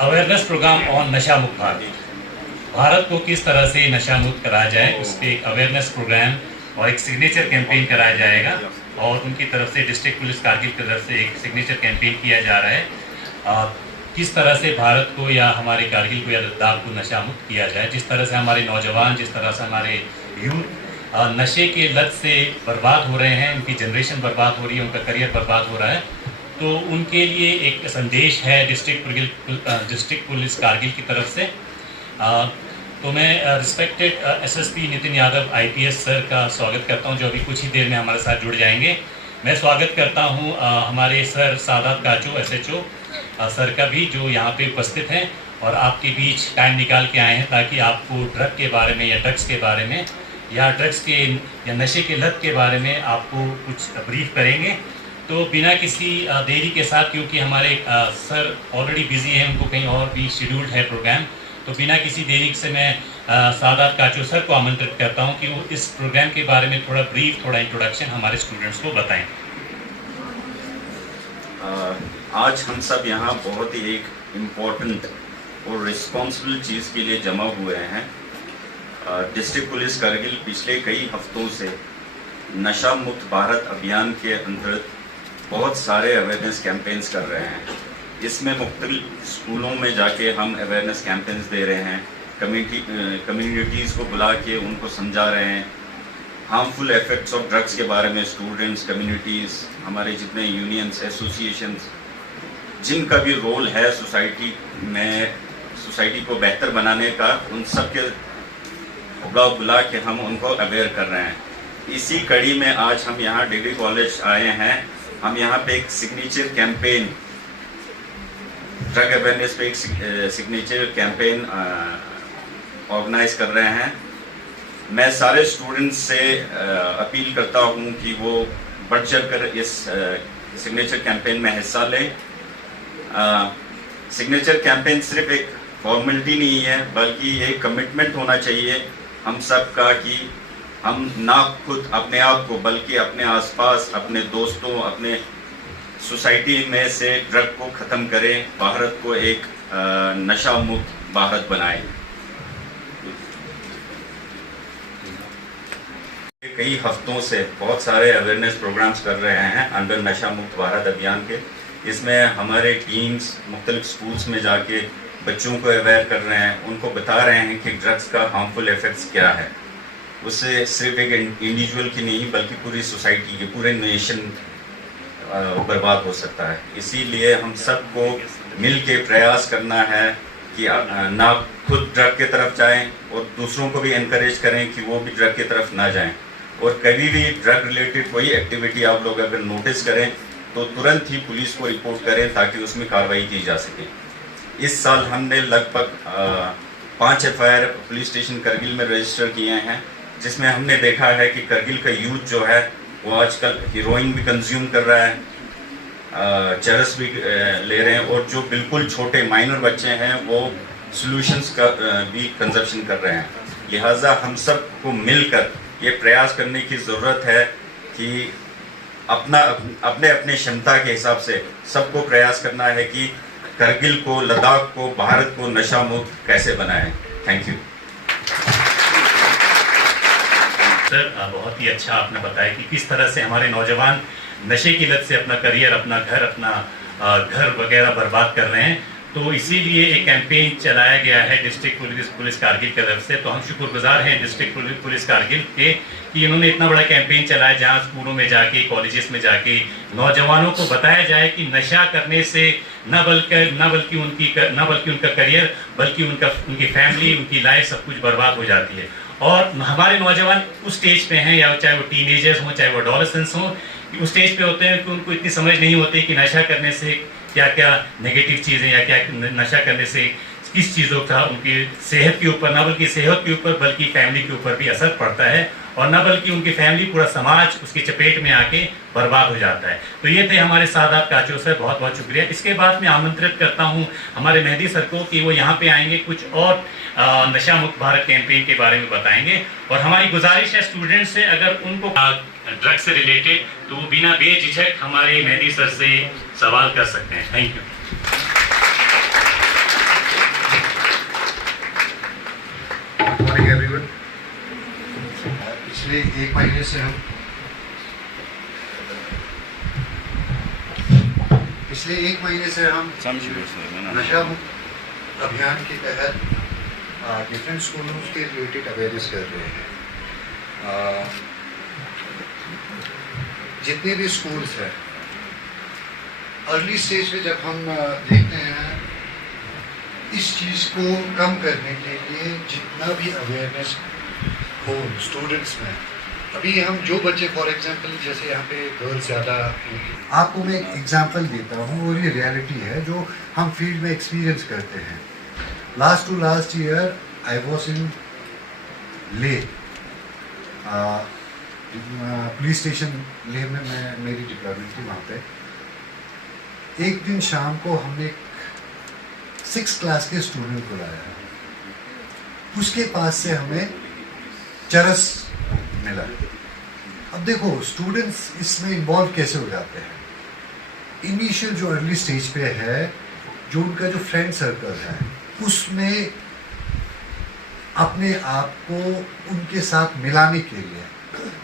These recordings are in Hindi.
अवेयरनेस प्रोग्राम ऑन नशा मुक्त भारत को किस तरह से नशा मुक्त कराया जाए, उस पर एक अवेयरनेस प्रोग्राम और एक सिग्नेचर कैंपेन कराया जाएगा। और उनकी तरफ से डिस्ट्रिक्ट पुलिस कारगिल की तरफ से एक सिग्नेचर कैंपेन किया जा रहा है। किस तरह से भारत को या हमारे कारगिल को या लद्दाख को नशा मुक्त किया जाए। जिस तरह से हमारे नौजवान, जिस तरह से हमारे यूथ नशे के लत से बर्बाद हो रहे हैं, उनकी जनरेशन बर्बाद हो रही है, उनका करियर बर्बाद हो रहा है, तो उनके लिए एक संदेश है डिस्ट्रिक्ट पुलिस कारगिल की तरफ से। तो मैं respected SSP Nitin Yadav IPS sir का स्वागत करता हूं, जो अभी कुछ ही देर में हमारे साथ जुड़ जाएंगे। मैं स्वागत करता हूं हमारे सर सादात काचो एसएचओ सर का भी, जो यहाँ पे उपस्थित हैं और आपके बीच टाइम निकाल के आए हैं ताकि आपको ड्रग के बारे में या ड्रग्स के बारे में या ड्रग्स के या नशे के लत के बारे में आपको कुछ ब्रीफ करेंगे। तो बिना किसी देरी के साथ, क्योंकि हमारे सर ऑलरेडी बिजी हैं, उनको कहीं और भी शेड्यूल्ड है प्रोग्राम, तो बिना किसी देरी से मैं सादात काचो सर को आमंत्रित करता हूं कि वो इस प्रोग्राम के बारे में थोड़ा ब्रीफ, थोड़ा इंट्रोडक्शन हमारे स्टूडेंट्स को बताएं। आज हम सब यहाँ बहुत ही एक इम्पोर्टेंट और रिस्पॉन्सिबल चीज़ के लिए जमा हुए हैं। डिस्ट्रिक्ट पुलिस कारगिल पिछले कई हफ्तों से नशा मुक्त भारत अभियान के अंतर्गत बहुत सारे अवेयरनेस कैंपेन्स कर रहे हैं। इसमें मुख्तलिफ स्कूलों में जाके हम अवेयरनेस कैंपेन्स दे रहे हैं, कम्युनिटीज़ को बुला के उनको समझा रहे हैं हार्मफुल इफेक्ट्स ऑफ ड्रग्स के बारे में। स्टूडेंट्स, कम्युनिटीज़, हमारे जितने यूनियंस, एसोसिएशंस, जिनका भी रोल है सोसाइटी में, सोसाइटी को बेहतर बनाने का, उन सब के बुला के हम उनको अवेयर कर रहे हैं। इसी कड़ी में आज हम यहाँ डिग्री कॉलेज आए हैं। हम यहाँ पे एक सिग्नेचर कैंपेन, ड्रग अवेयरनेस पे एक सिग्नेचर कैंपेन ऑर्गेनाइज कर रहे हैं। मैं सारे स्टूडेंट्स से अपील करता हूँ कि वो बढ़ चढ़ कर इस सिग्नेचर कैंपेन में हिस्सा लें। सिग्नेचर कैंपेन सिर्फ एक फॉर्मेलिटी नहीं है, बल्कि एक कमिटमेंट होना चाहिए हम सब का कि हम ना खुद अपने आप को, बल्कि अपने आसपास, अपने दोस्तों, अपने सोसाइटी में से ड्रग को ख़त्म करें, भारत को एक नशा मुक्त भारत बनाएं। कई हफ्तों से बहुत सारे अवेयरनेस प्रोग्राम्स कर रहे हैं अंडर नशा मुक्त भारत अभियान के। इसमें हमारे टीम्स मुख्तलिफ स्कूल्स में जाके बच्चों को अवेयर कर रहे हैं, उनको बता रहे हैं कि ड्रग्स का हार्मफुल इफेक्ट्स क्या है। उससे सिर्फ एक इंडिविजुअल की नहीं, बल्कि पूरी सोसाइटी की, पूरे नेशन बर्बाद हो सकता है। इसीलिए हम सबको मिल के प्रयास करना है कि ना खुद ड्रग की तरफ जाएं और दूसरों को भी इनकरेज करें कि वो भी ड्रग की तरफ ना जाएं। और कभी भी ड्रग रिलेटेड कोई एक्टिविटी आप लोग अगर नोटिस करें तो तुरंत ही पुलिस को रिपोर्ट करें ताकि उसमें कार्रवाई की जा सके। इस साल हमने लगभग 5 FIR पुलिस स्टेशन करगिल में रजिस्टर किए हैं, जिसमें हमने देखा है कि करगिल का यूथ जो है वो आजकल हीरोइन भी कंज्यूम कर रहा है, चरस भी ले रहे हैं, और जो बिल्कुल छोटे माइनर बच्चे हैं वो सॉल्यूशंस का भी कंजप्शन कर रहे हैं। लिहाजा हम सब को मिलकर ये प्रयास करने की ज़रूरत है कि अपने अपने क्षमता के हिसाब से सबको प्रयास करना है कि करगिल को, लद्दाख को, भारत को नशा मुक्त कैसे बनाएं। Thank you sir. बहुत ही अच्छा आपने बताया कि किस तरह से हमारे नौजवान नशे की लत से अपना करियर, अपना घर वगैरह बर्बाद कर रहे हैं। तो इसीलिए एक कैंपेन चलाया गया है डिस्ट्रिक्ट पुलिस कारगिल की तरफ से। तो हम शुक्रगुजार हैं डिस्ट्रिक्ट पुलिस कारगिल के कि इन्होंने इतना बड़ा कैंपेन चलाया, जहां स्कूलों में जाके, कॉलेजेस में जाके नौजवानों को बताया जाए कि नशा करने से न बल्कि उनका करियर, बल्कि उनकी फैमिली, उनकी लाइफ सब कुछ बर्बाद हो जाती है। और हमारे नौजवान उस स्टेज पे हैं, या चाहे वो टीनेजर्स हों, चाहे वो एडोलेसेंट्स हों, उस स्टेज पे होते हैं कि उनको इतनी समझ नहीं होती कि नशा करने से क्या क्या नेगेटिव चीज़ें, या क्या नशा करने से किस चीज़ों का उनकी सेहत के ऊपर, न बल्कि सेहत के ऊपर बल्कि फैमिली के ऊपर भी असर पड़ता है, और न बल्कि उनकी फैमिली, पूरा समाज उसकी चपेट में आके बर्बाद हो जाता है। तो ये थे हमारे सादात काचो सर, बहुत बहुत शुक्रिया। इसके बाद मैं आमंत्रित करता हूँ हमारे मेहदी सर को कि वो यहाँ पे आएंगे, कुछ और नशा मुक्त भारत कैंपेन के बारे में बताएंगे। और हमारी गुजारिश है स्टूडेंट्स से, अगर उनको ड्रग्स से रिलेटेड, तो वो बिना बेझिझक हमारे मेहदी सर से सवाल कर सकते हैं। Thank you. Good morning everyone. पिछले एक महीने से हम नशा मुक्त अभियान के तहत डिफरेंट स्कूलों के रिलेटेड अवेयरनेस कर रहे हैं। जितने भी स्कूल्स हैं, अर्ली स्टेज पे जब हम देखते हैं इस चीज़ को कम करने के लिए जितना भी अवेयरनेस हो स्टूडेंट्स में, अभी हम जो बच्चे फॉर एग्जांपल जैसे यहाँ पे गर्ल्स ज़्यादा, आपको मैं एक एग्जांपल देता हूँ और ये रियलिटी है जो हम फील्ड में एक्सपीरियंस करते हैं। Last year I was in ले, पुलिस स्टेशन लेह में मेरी डिप्लॉयमेंट थी। वहाँ पे एक दिन शाम को हमने 6th क्लास के स्टूडेंट को लाया, उसके पास से हमें चरस मिला। अब देखो स्टूडेंट्स इसमें इन्वॉल्व कैसे हो जाते हैं। इनिशियल जो अर्ली स्टेज पे है, जो उनका जो फ्रेंड सर्कल है, उसमें अपने आप को उनके साथ मिलाने के लिए,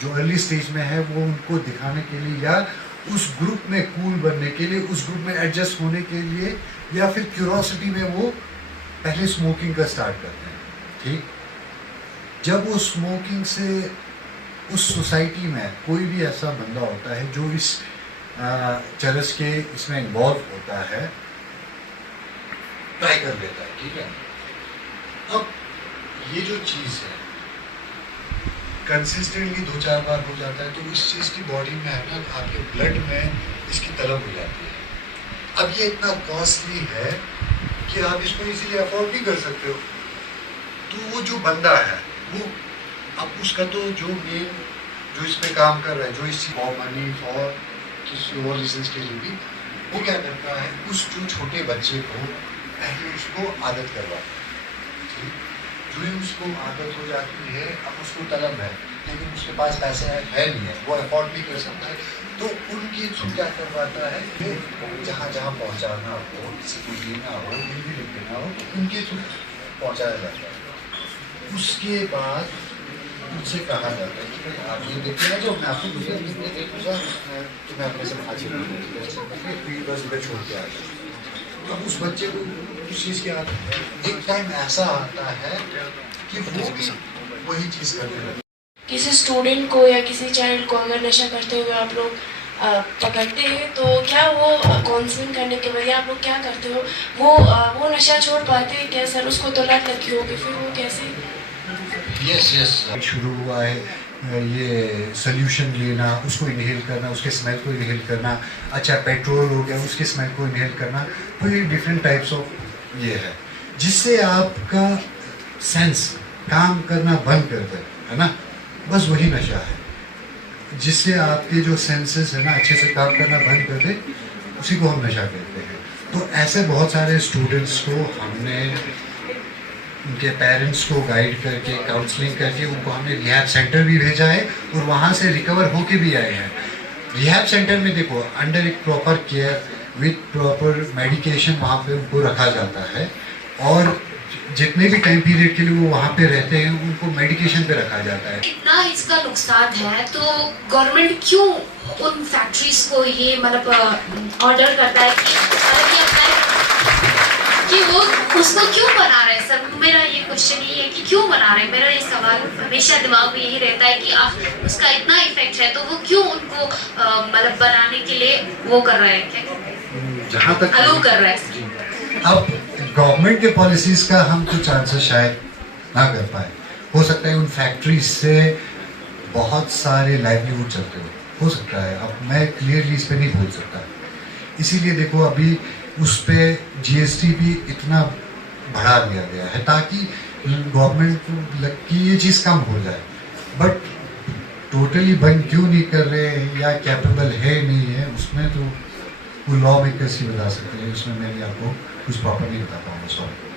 जो अर्ली स्टेज में है वो उनको दिखाने के लिए, या उस ग्रुप में कूल बनने के लिए, उस ग्रुप में एडजस्ट होने के लिए, या फिर क्यूरोसिटी में वो पहले स्मोकिंग का स्टार्ट करते हैं। ठीक, जब वो स्मोकिंग से उस सोसाइटी में कोई भी ऐसा बंदा होता है जो इस चरस के इसमें इन्वॉल्व होता है, ट्राई कर लेता है। ठीक है, अब ये जो चीज़ है कंसिस्टेंटली 2-4 बार हो जाता है, तो इस चीज़ की बॉडी में है ना, आपके ब्लड में इसकी तलब हो जाती है। अब ये इतना कॉस्टली है कि आप इसको इजीली अफोर्ड नहीं कर सकते हो। तो वो जो बंदा है वो, अब उसका तो जो मेन जो इस पे काम कर रहा है, जो इस फॉर मनी फॉर किसी और रीजंस के लिए भी, वो क्या करता है, उस जो छोटे बच्चे को पहले उसको आदत करवाता है। जो ही उसको आदत हो जाती है, अब उसको तलब है लेकिन उसके पास पैसे है नहीं है, वो अफोर्ड नहीं कर सकता है, तो उनकी थ्रू क्या करवाता है कि जहाँ जहाँ पहुँचाना हो, किसी को लेना हो, कहीं भी लेना हो, उनके थ्रू पहुँचाया जाता है। उसके बाद उनसे कहा जाता है कि भाई आप ये देखते हैं जो मैं आपको दूसरा तो मैं अपने से फाजी बस इधर छोड़ के आ गया। अब उस बच्चे को उस चीज़ की आदत है, एक टाइम ऐसा आता है कि वो भी वही चीज़ करने लगे। किसी स्टूडेंट को या किसी चाइल्ड को अगर नशा करते हुए आप लोग पकड़ते हैं, तो क्या वो काउंसलिंग करने के बाद आप लोग क्या करते हो, वो नशा छोड़ पाते हैं क्या सर? उसको तो लत लगी होगी, फिर वो कैसे? यस शुरू हुआ है ये सोल्यूशन लेना, उसको इनहेल करना, उसके स्मेल को इनहेल करना। अच्छा, पेट्रोल हो गया, उसके स्मेल को इनहेल करना। तो ये डिफरेंट टाइप्स ऑफ ये है जिससे आपका सेंस काम करना बंद कर दे, है ना, बस वही नशा है। जिससे आपके जो सेंसेस है ना अच्छे से काम करना बंद कर दे, उसी को हम नशा कहते हैं। तो ऐसे बहुत सारे स्टूडेंट्स को हमने उनके पेरेंट्स को गाइड करके, काउंसलिंग करके, उनको हमने रिहैब सेंटर भी भेजा है और वहाँ से रिकवर होके भी आए हैं। रिहैब सेंटर में देखो अंडर एक proper care with proper medication वहाँ पे उनको रखा जाता है, और जितने भी टाइम पीरियड के लिए वो वहाँ पे रहते हैं उनको मेडिकेशन पे रखा जाता है। इतना इसका नुकसान है तो गवर्नमेंट क्यों उन फैक्ट्रीज को ये मतलब ऑर्डर करता है कि वो उसको क्यों बना रहे हैं? सर मेरा ये क्वेश्चन ये है कि क्यों बना रहे हैं, मेरा ये सवाल हमेशा दिमाग में यही रहता है कि उसका इतना इफेक्ट है तो वो क्यों उनको मतलब बनाने के लिए वो कर रहे हैं, क्या जहाँ तक अलो कर रहे हैं। अब गवर्नमेंट के पॉलिसीज का हम कुछ आंसर शायद ना कर पाए। हो सकता है उन फैक्ट्रीज से बहुत सारे लाइवलीहुड चलते हो सकता है। अब मैं क्लियरली इस पर नहीं बोल सकता, इसीलिए देखो अभी उस पर GST भी इतना बढ़ा दिया गया है ताकि गवर्नमेंट को लग कि ये चीज़ कम हो जाए। बट टोटली बंद क्यों नहीं कर रहे हैं या कैपेबल है नहीं है, उसमें तो वो लॉ मेकर्स ही बता सकते हैं, उसमें मैं भी आपको कुछ प्रॉपर नहीं बता पाऊंगा। सॉरी।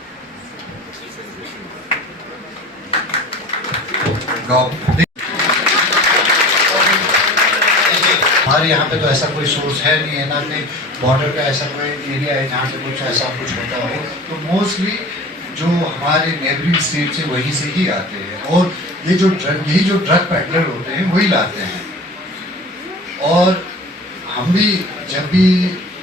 हमारे हमारे यहाँ पे तो ऐसा कोई सोर्स है नहीं है, ना कि बॉर्डर का ऐसा कोई एरिया है जहाँ से कुछ ऐसा कुछ होता हो। तो मोस्टली जो हमारे नेबरिंग स्टेट से वहीं से ही आते हैं, और ये जो ड्रग पैडलर होते हैं वही लाते हैं। और हम भी जब भी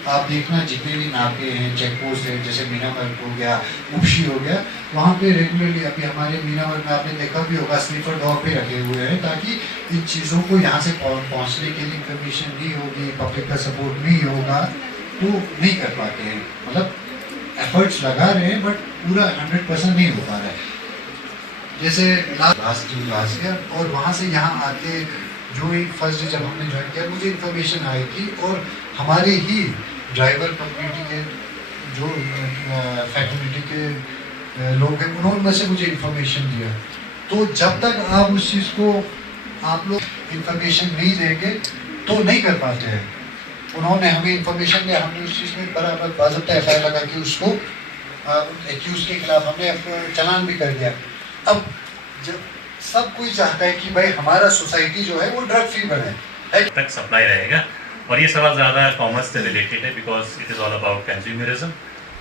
आप देखना जितने भी नाके हैं, चेक पोस्ट है, जैसे मीनामर्ग हो गया, उपशी हो गया, वहाँ पे रेगुलरली अभी हमारे मीनामर्ग में आपने देखा भी होगा स्लीपर डॉग पे रखे हुए हैं, ताकि इन चीज़ों को यहाँ से पहुँचने के लिए इंफॉर्मेशन नहीं होगी, पब्लिक का सपोर्ट नहीं होगा तो नहीं कर पाते हैं। मतलब एफर्ट्स लगा रहे हैं बट पूरा 100% नहीं हो पा रहा है। जैसे लास्ट ईयर और वहाँ से यहाँ आते जो ही फर्स्ट डे जब हमने ज्वाइन किया, मुझे इन्फॉर्मेशन आई थी, और हमारे ही ड्राइवर कम्युनिटी के जो फैकल्टी के लोग हैं उन्होंने से मुझे इन्फॉर्मेशन दिया। तो जब तक आप उस चीज़ को आप लोग इन्फॉर्मेशन नहीं देंगे तो नहीं कर पाते हैं। उन्होंने हमें इन्फॉर्मेशन दिया, हमने उस चीज़ में बराबर बाज़ाब्ता एफआईआर लगा कि उसको एक्यूज के खिलाफ हमने चालान भी कर दिया। अब जब सब कोई चाहता है कि भाई हमारा सोसाइटी जो है वो ड्रग फ्री बने, तक सप्लाई रहेगा। और ये सवाल ज़्यादा कॉमर्स से रिलेटेड है, because it is all about consumerism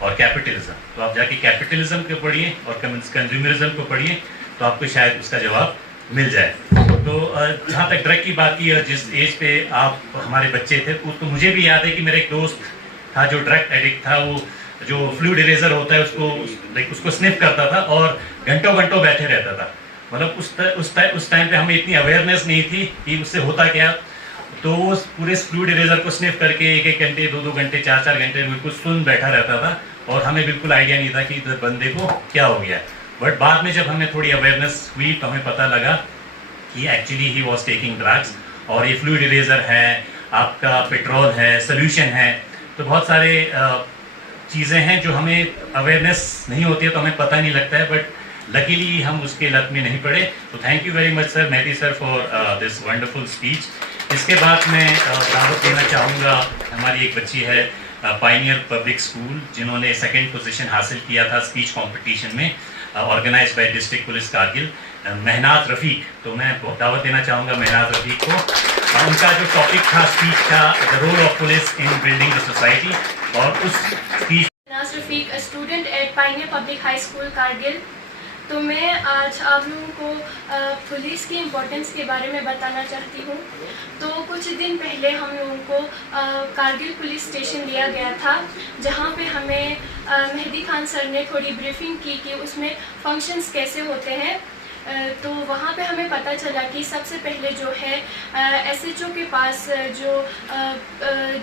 और कैपिटलिज्म। तो आप जाके कैपिटलिज्म को पढ़िए और कंज्यूमरिज्म को पढ़िए तो आपको शायद उसका जवाब मिल जाए। तो जहाँ तक ड्रग की बात की और जिस एज पे आप हमारे बच्चे थे, तो मुझे भी याद है कि मेरा एक दोस्त था जो ड्रग एडिक्ट था। वो जो फ्लूइड इरेजर होता है उसको स्निफ करता था और घंटों घंटों बैठे रहता था। मतलब उस टाइम पे हमें इतनी अवेयरनेस नहीं थी कि उससे होता क्या। तो वो पूरे फ्लूइड इरेजर को स्निफ करके 1-1 घंटे 2-2 घंटे 4-4 घंटे बिल्कुल सुन बैठा रहता था, और हमें बिल्कुल आइडिया नहीं था कि इधर बंदे को क्या हो गया। बट बाद में जब हमें थोड़ी अवेयरनेस हुई तो हमें पता लगा कि actually he was taking drugs, और ये फ्लूइड इरेजर है, आपका पेट्रोल है, सोल्यूशन है। तो बहुत सारे चीज़ें हैं जो हमें अवेयरनेस नहीं होती है तो हमें पता नहीं लगता है, बट लकीली हम उसके लत में नहीं पड़े। तो thank you very much sir, Mehdi sir, for this wonderful speech. इसके बाद मैं दावत देना चाहूँगा, हमारी एक बच्ची है पायनियर पब्लिक स्कूल जिन्होंने 2nd पोजीशन हासिल किया था स्पीच कंपटीशन में, organised by district police Kargil, Mehnat Rafiq. तो मैं दावत देना चाहूँगा मेहनात रफ़ीक को। उनका जो टॉपिक था स्पीच का, the role of police in building the society, और उस speech Mehnat Rafiq, a student at Pioneer Public High School Kargil. तो मैं आज आप लोगों को पुलिस की इम्पोर्टेंस के बारे में बताना चाहती हूँ। तो कुछ दिन पहले हम लोगों को कारगिल पुलिस स्टेशन लिया गया था, जहाँ पे हमें मेहदी खान सर ने थोड़ी ब्रीफिंग की कि उसमें फंक्शंस कैसे होते हैं। तो वहाँ पे हमें पता चला कि सबसे पहले जो है एसएचओ के पास जो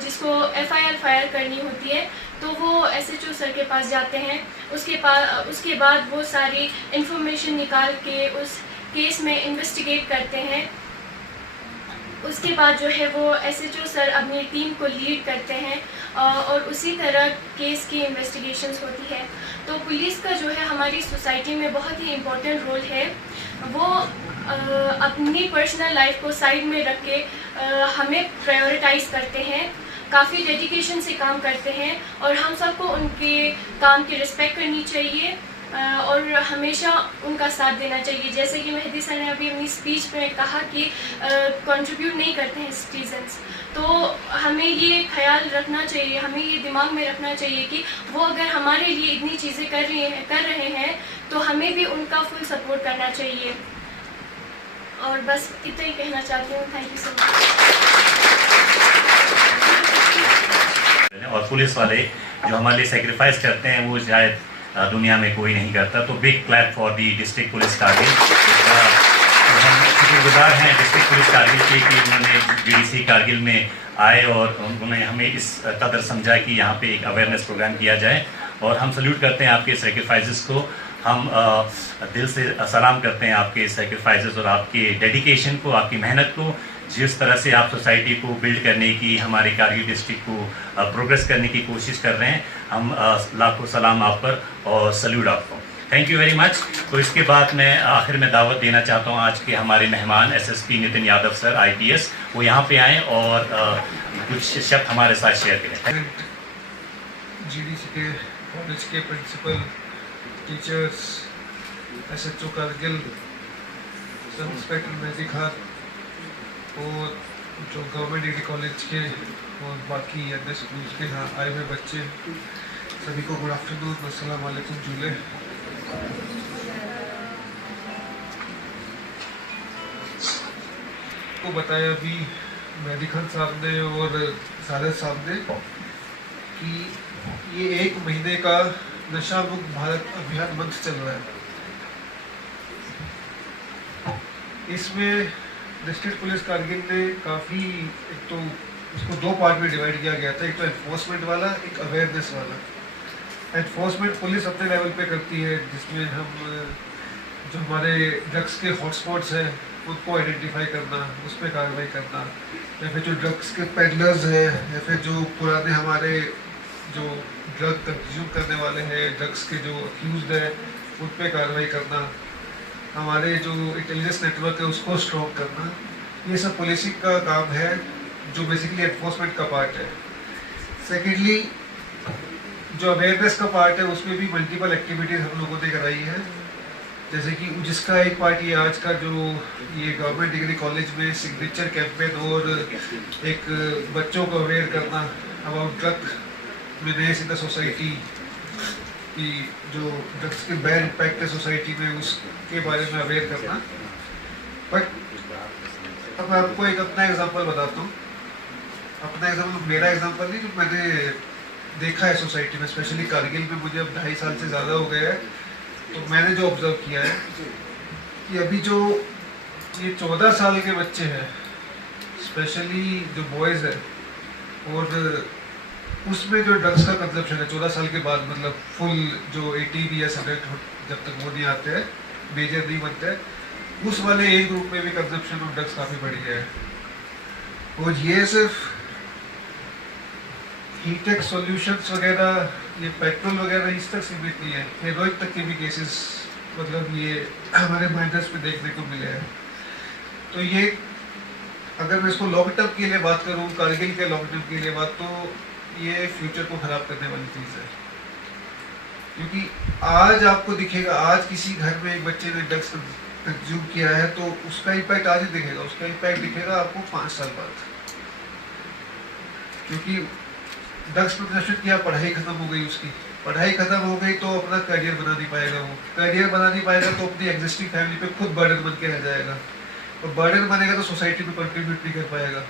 जिसको एफआईआर फायर करनी होती है, तो वो एसएचओ सर के पास जाते हैं। उसके बाद वो सारी इन्फॉर्मेशन निकाल के उस केस में इन्वेस्टिगेट करते हैं। उसके बाद जो है वो एसएचओ सर अपनी टीम को लीड करते हैं, और उसी तरह केस की इन्वेस्टिगेशंस होती है। तो पुलिस का जो है हमारी सोसाइटी में बहुत ही इम्पोर्टेंट रोल है। वो अपनी पर्सनल लाइफ को साइड में रख के हमें प्रायोरिटाइज करते हैं, काफ़ी डेडिकेशन से काम करते हैं, और हम सबको उनके काम की रिस्पेक्ट करनी चाहिए और हमेशा उनका साथ देना चाहिए। जैसे कि मेहदी सर ने अभी अपनी स्पीच में कहा कि कंट्रीब्यूट नहीं करते हैं सिटीजन्स, तो हमें ये ख्याल रखना चाहिए, हमें ये दिमाग में रखना चाहिए कि वो अगर हमारे लिए इतनी चीज़ें कर रहे हैं तो हमें भी उनका फुल सपोर्ट करना चाहिए। और बस इतना ही कहना चाहती हूँ। Thank you so much. और पुलिस वाले जो हमारे लिए सेक्रीफाइस करते हैं वो शायद दुनिया में कोई नहीं करता। तो big clap for the district police Kargil. हम शुक्रगुजार हैं डिस्ट्रिक्ट पुलिस कारगिल के कि उन्होंने बीडीसी कारगिल में आए और उन्होंने हमें इस कदर समझा कि यहाँ पे एक अवेयरनेस प्रोग्राम किया जाए, और हम सल्यूट करते हैं आपके सेक्रीफाइसेस को। हम दिल से सलाम करते हैं आपके सेक्रीफाइसेस और आपके डेडिकेशन को, आपकी मेहनत को, जिस तरह से आप सोसाइटी को बिल्ड करने की, हमारे कारगिल डिस्ट्रिक्ट को प्रोग्रेस करने की कोशिश कर रहे हैं। हम लाखों सलाम आप पर और सल्यूट आपको। Thank you very much. तो इसके बाद मैं आखिर में दावत देना चाहता हूँ आज के हमारे मेहमान SSP Nitin Yadav sir IPS, वो यहाँ पे आएँ और कुछ शब्द हमारे साथ शेयर करें। जीडीसी के कॉलेज के principal, teachers, SHO Kargil, sub inspector Mehdi Khan और जो गवर्नमेंट डिग्री कॉलेज के और बाकी अन्य स्कूल्स के यहाँ आए हुए बच्चे, सभी को गुड आफ्टरनून, अस्सलाम वालेकुम जूले। को बताया अभी मेहदी खान साहब ने और सारद साहब ने कि ये 1 महीने का नशा मुक्त भारत अभियान मंच चल रहा है। इसमें डिस्ट्रिक्ट पुलिस कारगिल ने काफ़ी, एक तो इसको 2 पार्ट में डिवाइड किया गया था, एक तो एनफोर्समेंट वाला, एक अवेयरनेस वाला। एनफोर्समेंट पुलिस अपने लेवल पे करती है, जिसमें हम जो हमारे ड्रग्स के हॉटस्पॉट्स हैं उनको आइडेंटिफाई करना, उस पर कार्रवाई करना, या फिर जो ड्रग्स के पेडलर्स हैं, या फिर जो पुराने हमारे जो ड्रग कंज्यूम करने वाले हैं, ड्रग्स के जो अक्यूज्ड हैं उन पर कार्रवाई करना, हमारे जो इंटेलिजेंस नेटवर्क है उसको स्ट्रॉन्ग करना, ये सब पुलिसिंग का काम है जो बेसिकली एनफोर्समेंट का पार्ट है। सेकेंडली जो अवेयरनेस का पार्ट है उसमें भी मल्टीपल एक्टिविटीज़ हम लोगों ने कराई है, जैसे कि जिसका एक पार्ट ये आज का जो ये गवर्नमेंट डिग्री कॉलेज में सिग्नेचर कैंपेन और एक बच्चों को अवेयर करना about drug menace in the society, कि जो ड्रग्स के बैड इम्पैक्ट है सोसाइटी में उसके बारे में अवेयर करना। बट अब मैं आपको एक अपना एग्जांपल बताता हूँ, अपना एग्जांपल मेरा एग्जांपल नहीं, जो मैंने देखा है सोसाइटी में, स्पेशली कारगिल में मुझे अब 2.5 साल से ज़्यादा हो गया है, तो मैंने जो ऑब्जर्व किया है कि अभी जो ये 14 साल के बच्चे हैं, स्पेशली जो बॉयज़ है, और उसमें जो ड्रग्स का कंजप्शन है 14 साल के बाद, मतलब फुल जो 18 ईयर्स जब तक वो नहीं आते हैं, मेजर नहीं बनते हैं, उस वाले एज ग्रुप में भी कंजप्शन ऑफ ड्रग्स काफ़ी बढ़ गया है। और ये सिर्फ हीटेक सॉल्यूशंस वगैरह, ये पेट्रोल वगैरह इस तक सीमित नहीं है, हेरोइन तक के भी केसेस मतलब ये हमारे माइनर्स में देखने को मिले हैं। तो ये अगर मैं इसको लॉन्ग टर्म के लिए बात करूँ, कारगिल के लॉन्ग टर्म के लिए बात, तो ये फ्यूचर को ख़राब करने वाली चीज़ है, क्योंकि आज आपको दिखेगा, आज किसी घर में एक बच्चे ने ड्रग्स कंज्यूम किया है तो उसका इम्पैक्ट आज ही दिखेगा, उसका इम्पैक्ट दिखेगा आपको 5 साल बाद, क्योंकि ड्रग्स कंजप्शन किया, पढ़ाई खत्म हो गई, उसकी पढ़ाई खत्म हो गई तो अपना करियर बना नहीं पाएगा, वो करियर बना नहीं पाएगा तो अपनी एग्जिस्टिंग फैमिली पे खुद बर्डन बन के रह जाएगा, और बर्डन बनेगा तो सोसाइटी में कंट्रीब्यूट नहीं कर पाएगा,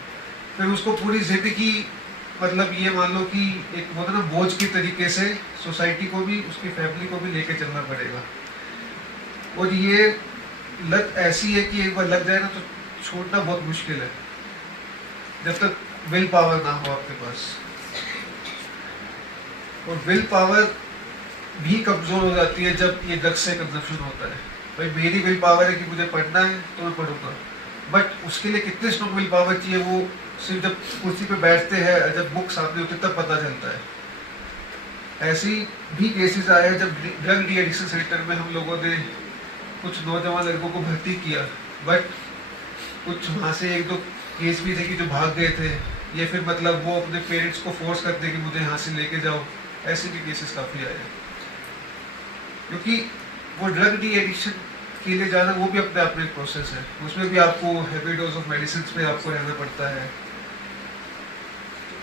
फिर उसको पूरी जिंदगी मतलब ये मान लो कि एक होता ना बोझ की तरीके से सोसाइटी को भी, उसकी फैमिली को भी लेके चलना पड़ेगा। और ये लत ऐसी है कि एक बार लग जाए ना तो छोड़ना बहुत मुश्किल है, जब तक विल पावर ना हो आपके पास। और विल पावर भी कमज़ोर हो जाती है जब ये ड्रग्स से कंजप्शन होता है। भाई मेरी विल पावर है कि मुझे पढ़ना है तो मैं पढ़ूंगा, बट उसके लिए कितने स्ट्रॉन्ग विल पावर चाहिए वो सिर्फ जब कुर्सी पे बैठते हैं, जब बुक सामने होती है तब पता चलता है। ऐसी भी केसेस आए हैं जब ड्रग डी एडिक्शन सेंटर में हम लोगों ने कुछ नौजवान लड़कों को भर्ती किया, बट कुछ वहाँ से 1-2 केस भी थे कि जो भाग गए थे, या फिर मतलब वो अपने पेरेंट्स को फोर्स करते कि मुझे यहाँ से लेके जाओ, ऐसे भी केसेस काफ़ी आए हैं। क्योंकि वो ड्रग डी एडिक्शन के लिए जाना वो भी अपने आप में एक प्रोसेस है, उसमें भी आपको हेवी डोज ऑफ मेडिसिन पे आपको रहना पड़ता है,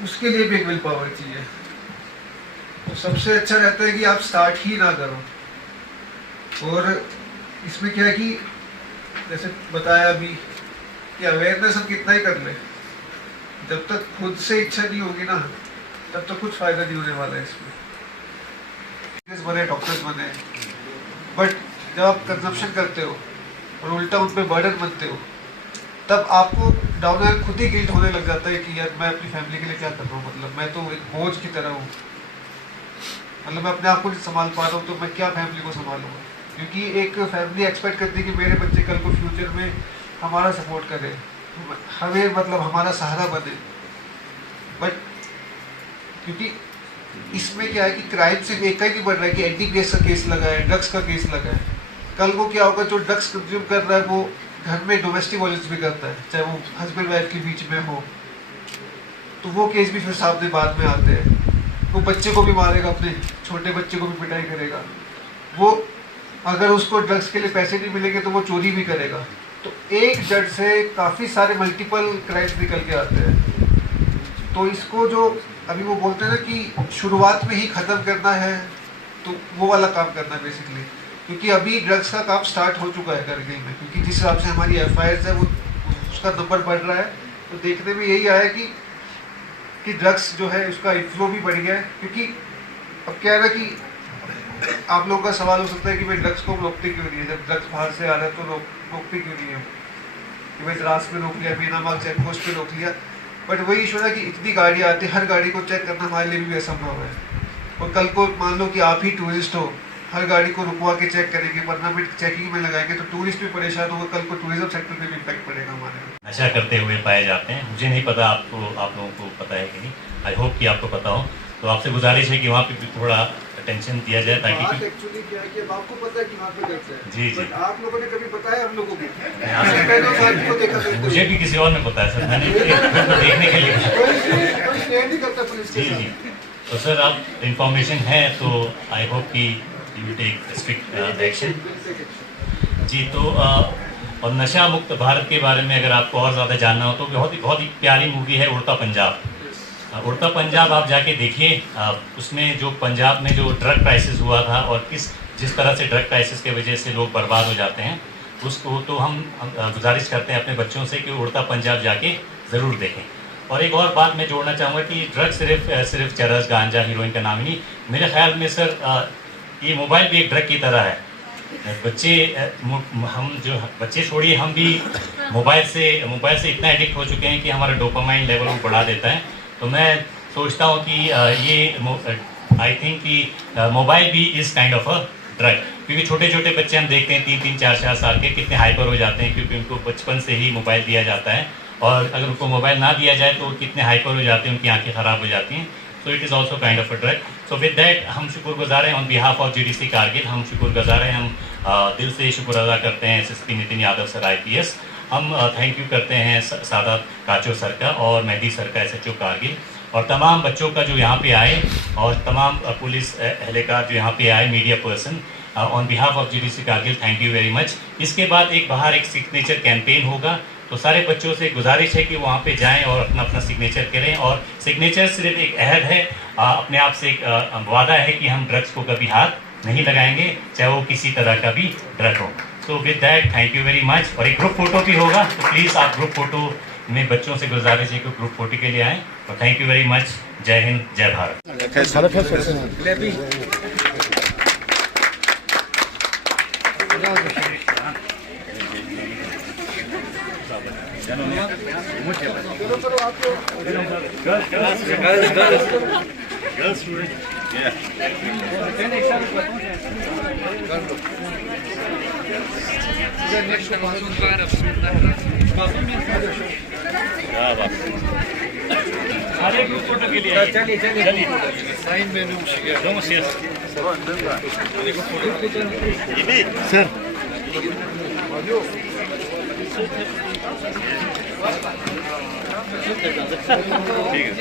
उसके लिए भी एक विल पावर चाहिए। तो सबसे अच्छा रहता है कि आप स्टार्ट ही ना करो। और इसमें क्या है कि जैसे बताया अभी कि अवेयरनेस हम कितना ही कर लें, जब तक खुद से इच्छा नहीं होगी ना तब तक कुछ फायदा नहीं होने वाला है इसमें। बने डॉक्टर्स बने, बट जब आप कंजप्शन करते हो और उल्टा उन पर बर्डन बनते हो, तब आपको डाउन एंड खुद ही गिल्ट होने लग जाता है कि यार मैं अपनी फैमिली के लिए क्या कर रहा हूँ, मतलब मैं तो एक बोझ की तरह हूँ, मतलब मैं अपने आप को नहीं संभाल पा रहा हूँ तो मैं क्या फैमिली को संभालूंगा। क्योंकि एक फैमिली एक्सपेक्ट करती है कि मेरे बच्चे कल को फ्यूचर में हमारा सपोर्ट करें, हमें मतलब हमारा सहारा बने, बट क्योंकि इसमें क्या है कि क्राइम सिर्फ एक का ही बढ़ रहा है कि एनडीपीएस का केस लगा है, ड्रग्स का केस लगा है, कल को क्या होगा जो ड्रग्स कंज्यूम कर रहा है वो घर में डोमेस्टिक वायलेंस भी करता है, चाहे वो हस्बैंड वाइफ के बीच में हो, तो वो केस भी फिर सामने बाद में आते हैं। वो बच्चे को भी मारेगा, अपने छोटे बच्चे को भी पिटाई करेगा, वो अगर उसको ड्रग्स के लिए पैसे नहीं मिलेंगे तो वो चोरी भी करेगा, तो एक जज से काफ़ी सारे मल्टीपल क्राइम्स निकल के आते हैं। तो इसको जो अभी वो बोलते हैं ना कि शुरुआत में ही ख़त्म करना है, तो वो वाला काम करना है बेसिकली। क्योंकि अभी ड्रग्स का काम स्टार्ट हो चुका है करगिल में, क्योंकि जिस हिसाब से हमारी FIRs है वो उसका नंबर बढ़ रहा है। तो देखने में यही आया कि ड्रग्स जो है उसका इन्फ्लो भी बढ़ गया है। क्योंकि अब क्या है ना कि आप लोगों का सवाल हो सकता है कि भाई ड्रग्स को रोकते क्यों नहीं है, जब ड्रग्स बाहर से आ रहा है तो रोकते क्यों नहीं है कि भाई द्रास में रोक लिया, मीनामार चेक पोस्ट पे रोक लिया। बट वही इशू है कि इतनी गाड़ी आती है, हर गाड़ी को चेक करना हमारे लिए भी असंभव है। और कल को मान लो कि आप ही टूरिस्ट हो, हर गाड़ी को रुकवा के चेक करेंगे, परमानेंट चेकिंग में लगाएंगे, तो टूरिस्ट भी परेशान होगा, कल को टूरिज्म सेक्टर में भी इम्पैक्ट पड़ेगा हमारे। नशा करते हुए पाए जाते हैं। मुझे नहीं पता आप लोगों को पता है कि नहीं, आई होप कि आपको पता हो। तो आपसे गुजारिश है कि वहाँ पे भी थोड़ा अटेंशन दिया जाए ताकि एक्चुअली क्या है कि आपको पता है कि वहाँ पे ड्रग्स है, जी जी, आप लोगों ने कभी बताया हम लोगों को? मुझे भी किसी और ने बताया सर, मैंने देखने के लिए नहीं करता पुलिस जी जी। तो सर आप इंफॉर्मेशन है तो आई होप कि you will take strict action जी। तो और नशा मुक्त भारत के बारे में अगर आपको और ज़्यादा जानना हो तो बहुत ही प्यारी मूवी है उड़ता पंजाब। उड़ता पंजाब आप जाके देखिए, उसमें जो पंजाब में जो ड्रग क्राइसिस हुआ था और जिस तरह से ड्रग क्राइसिस की वजह से लोग बर्बाद हो जाते हैं, उसको तो हम गुजारिश करते हैं अपने बच्चों से कि उड़ता पंजाब जाके ज़रूर देखें। और एक और बात मैं जोड़ना चाहूँगा कि ड्रग सिर्फ चरस, गांजा, हीरोइन का नाम ही नहीं, मेरे ख्याल में सर ये मोबाइल भी एक ड्रग की तरह है। बच्चे छोड़िए, हम भी मोबाइल से इतना एडिक्ट हो चुके हैं कि हमारा डोपामाइन लेवल वो बढ़ा देता है। तो मैं सोचता हूँ कि आई थिंक कि मोबाइल भी is kind of a drug, क्योंकि छोटे छोटे बच्चे हम देखते हैं 3-3, 4-4 साल के कितने हाइपर हो जाते हैं, क्योंकि उनको बचपन से ही मोबाइल दिया जाता है। और अगर उनको मोबाइल ना दिया जाए तो कितने हाइपर हो जाते हैं, उनकी आंखें ख़राब हो जाती हैं। So it is also kind of a drug. So with that हम शुक्रगुजार हैं on behalf of GDC Kargil, हम शुक्रगुजार हैं, हम दिल से शुक्र अदा करते हैं SSP Nitin Yadav sir IPS। हम थैंक यू करते हैं सादात काचो सर का और मेहदी सर का SHO कारगिल, और तमाम बच्चों का जो यहाँ पे आए, और तमाम पुलिस एहलकार जो यहाँ पे आए, media person, on behalf of GDC Kargil thank you very much. इसके बाद बाहर एक सिग्नेचर कैंपेन होगा, तो सारे बच्चों से गुजारिश है कि वहाँ पे जाएं और अपना सिग्नेचर करें। और सिग्नेचर सिर्फ एक अहद है, अपने आप से एक वादा है कि हम ड्रग्स को कभी हाथ नहीं लगाएंगे, चाहे वो किसी तरह का भी ड्रग हो। So with that thank you very much. और एक ग्रुप फोटो भी होगा, तो प्लीज़ आप ग्रुप फोटो में बच्चों से गुजारिश है कि ग्रुप फोटो के लिए आएँ। और थैंक यू वेरी मच। जय हिंद, जय भारत। सारे ग्रुप फोटो के लिए चलिए साइन मेनू सर ठीक है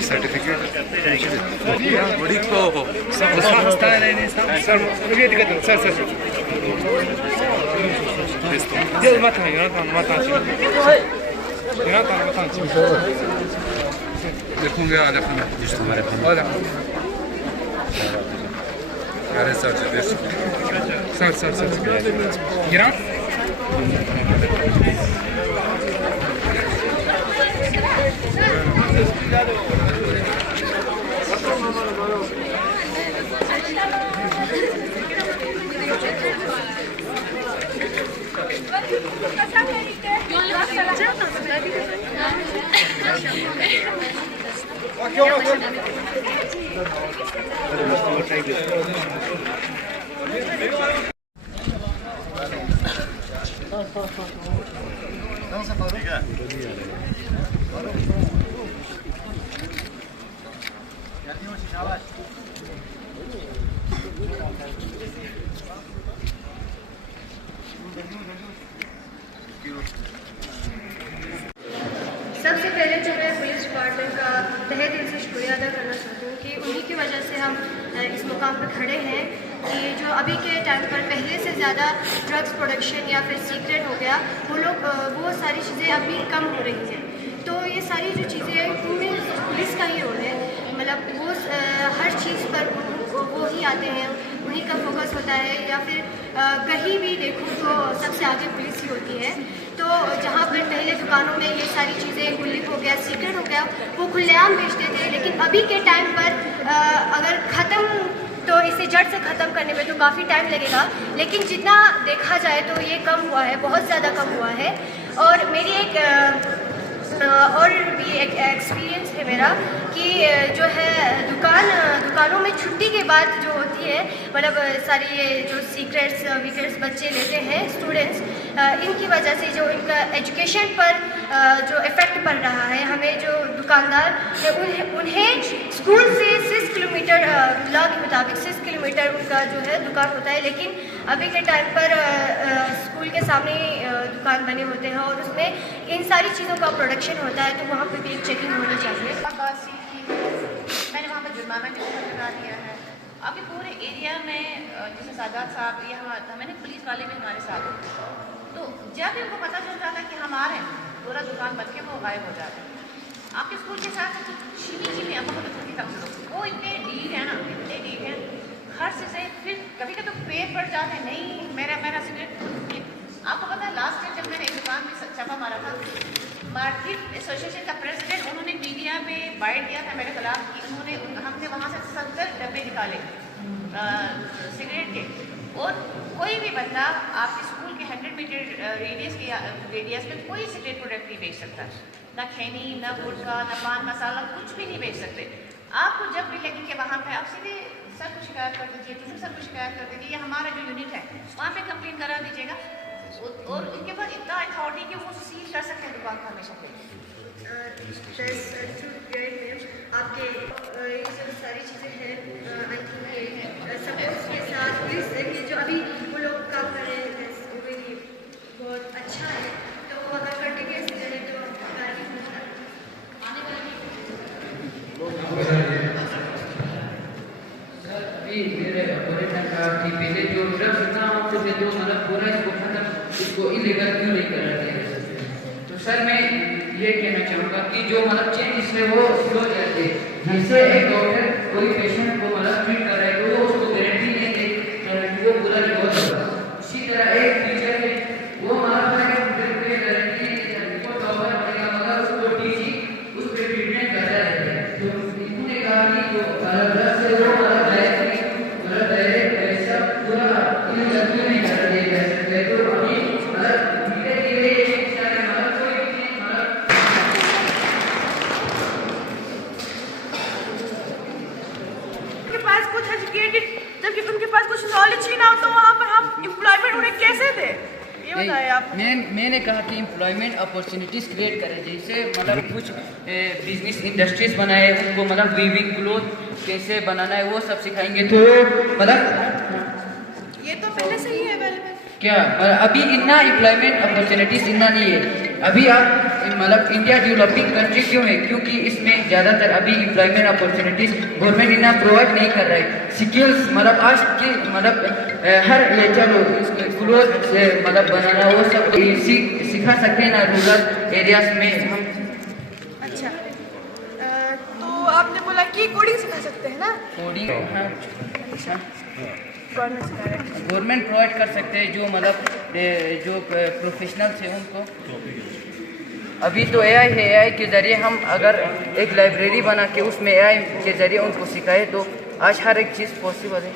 सर्टिफिकेट देखूंगे अरे सर गिरा सबसे पहले जो मैं पुलिस डिपार्टमेंट का तहे दिल से शुक्रिया अदा करना चाहती हूँ कि उन्हीं की वजह से हम इस मुकाम पर खड़े हैं कि जो अभी के टाइम पर पहले से ज़्यादा ड्रग्स प्रोडक्शन या फिर सीक्रेट हो गया, वो सारी चीज़ें अभी कम हो रही हैं। तो ये सारी जो चीज़ें हैं उनमें पुलिस का ही रोल है, मतलब वो हर चीज़ पर वो ही आते हैं, उन्हीं का फोकस होता है, या फिर कहीं भी देखो तो सबसे आगे पुलिस ही होती है। तो जहाँ पर पहले दुकानों में ये सारी चीज़ें गुल्ली हो गया, सीक्रेट हो गया, वो खुलेआम बेचते थे, लेकिन अभी के टाइम पर अगर ख़त्म तो इसे जड़ से ख़त्म करने में तो काफ़ी टाइम लगेगा, लेकिन जितना देखा जाए तो ये कम हुआ है, बहुत ज़्यादा कम हुआ है। और मेरी और भी एक एक्सपीरियंस है मेरा कि जो है दुकानों में छुट्टी के बाद जो होती है, मतलब सारी ये जो सीक्रेट्स वीक्रेट्स बच्चे लेते हैं स्टूडेंट्स, इनकी वजह से जो इनका एजुकेशन पर जो इफ़ेक्ट पड़ रहा है, हमें जो दुकानदार है उन्हें स्कूल से 6 किलोमीटर लॉ के मुताबिक 6 किलोमीटर उनका जो है दुकान होता है, लेकिन अभी के टाइम पर स्कूल के सामने दुकान बने होते हैं और उसमें इन सारी चीज़ों का प्रोडक्शन होता है, तो वहाँ पर भी एक चेकिंग होनी चाहिए। मैंने वहाँ पर जुर्माना भी लगा दिया है। अभी पूरे एरिया में जैसे सादात साहब ये हमारे पुलिस वाले भी हमारे साथ होते हैं, तो जब भी उनको पता चल जाता है कि हम आ रहे हैं, पूरा दुकान बंद के वो गायब हो जाते हैं। आपके स्कूल के साथ चीनी वो इतने डील है ना, इतने डील हैं हर से फिर कभी कभी तो पेड़ पड़ जाते हैं, नहीं मेरा सिगरेट। आपको पता है लास्ट टाइम जब मैंने एक दुकान में छापा मारा था, मार्केट एसोसिएशन का प्रेसिडेंट उन्होंने मीडिया पे बाइट दिया था मेरे खिलाफ कि हमने वहाँ से 70 डब्बे निकाले सिगरेट के, और कोई भी बंदा आपके स्कूल के 100 मीटर रेडियस में कोई सिगरेट प्रोडक्ट नहीं बेच सकता, ना खैनी, ना गुटखा, ना पान मसाला, कुछ भी नहीं बेच सकते। आपको जब भी लगे कि वहाँ पे आप सीधे सर को शिकायत कर दीजिए, किसी सर को शिकायत कर दीजिए, या हमारा जो यूनिट है वहाँ पे कंप्लेन करा दीजिएगा, और उनके पास इतना अथॉरिटी कि वो सील कर सकते हैं दुकान का हमेशा पे। आपके ये जो सारी चीज़ें हैं सपोर्ट्स के साथ पुलिस के जो अभी वो लोग काम कर रहे हैं वो भी बहुत अच्छा है, तो वो अगर कंटिन्यूस करें तो आने वाली मेरे पहले जो ड्रग्स ना होते थे तो मतलब पूरा इसको खत्म, इसको इलीगल क्यों नहीं कर रहे? तो सर मैं ये कहना चाहूँगा कि जो मतलब चेंज है वो स्लो चलते, जैसे एक डॉक्टर कोई पेशेंट को मतलब ट्रीट कर रहा है तो वो उसको गारंटी नहीं दे कि वो पूरा रिकवर होगा। इसी तरह एक टीचर है वो मतलब गारंटी रिपोर्ट कवर करेगा मगर उसको टीची उस पर ट्रीटमेंट करता है। तो इन्होंने कहा कि जो ड्रग्स है वो जबकि उनके पास कुछ नॉलेज ही ना हो, तो वहाँ पर हम एम्प्लॉयमेंट उन्हें कैसे दें? ये बताएं आप। मैंने कहा कि एम्प्लॉयमेंट अपॉर्चुनिटीज़ क्रिएट करें, जैसे मतलब कुछ बिजनेस इंडस्ट्रीज बनाए, उनको मतलब वीविंग क्लोथ कैसे बनाना है वो सब सिखाएंगे, तो मतलब ये तो पहले से ही है अवेलेबल। क्या अभी इतना एम्प्लॉयमेंट अपॉर्चुनिटीज इतना नहीं है। अभी आप मतलब इंडिया डेवलपिंग कंट्री क्यों है? क्योंकि इसमें ज़्यादातर अभी एम्प्लॉयमेंट अपॉर्चुनिटीज गवर्नमेंट इतना प्रोवाइड नहीं कर रहा है। स्किल्स मतलब आज के मतलब हर ये चलो क्लोथ मतलब बनाना वो सब सिखा सकते हैं ना रूरल एरियाज में हम। अच्छा तो आपने बोला कि कोडिंग सिखा सकते हैं ना? कोडिंग हाँ, अच्छा गवर्नमेंट प्रोवाइड कर सकते हैं जो मतलब जो प्रोफेशनल्स हैं उनको। अभी तो एआई है, एआई के ज़रिए हम अगर एक लाइब्रेरी बना के उसमें एआई के ज़रिए उनको सिखाए तो आज हर एक चीज़ पॉसिबल है।